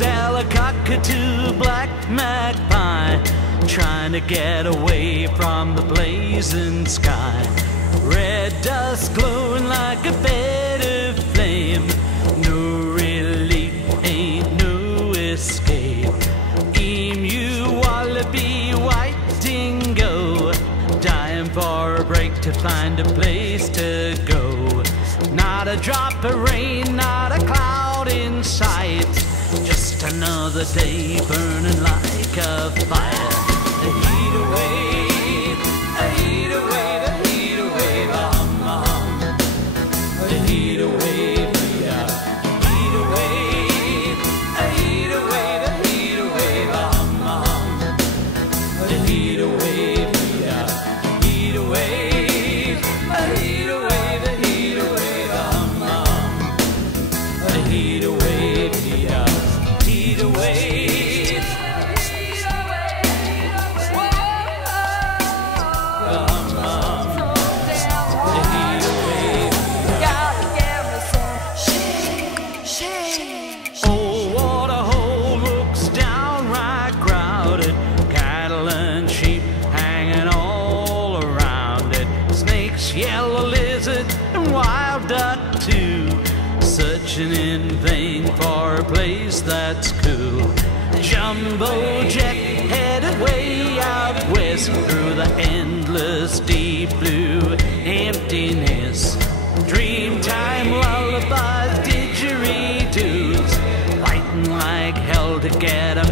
sell a cockatoo, black magpie, trying to get away from the blazing sky. Red dust glowing like a bed of flame, no relief, ain't no escape. Emu, wallaby, white dingo, dying for a break to find a place to go. Not a drop of rain, not a cloud in sight, just another day burning like a fire. The heat away, the heat away, the heat away, the hum, hum. The heat away, the heat away, the heat away, the heat away, the hum, hum. The heat away, the heat away, the heat away, the heat away, the hum, hum. The heat away, the heat away. Yellow lizard and wild duck too, searching in vain for a place that's cool. Jumbo jet headed way out west through the endless deep blue emptiness. Dreamtime lullabies, didgeridoos, fighting like hell to get a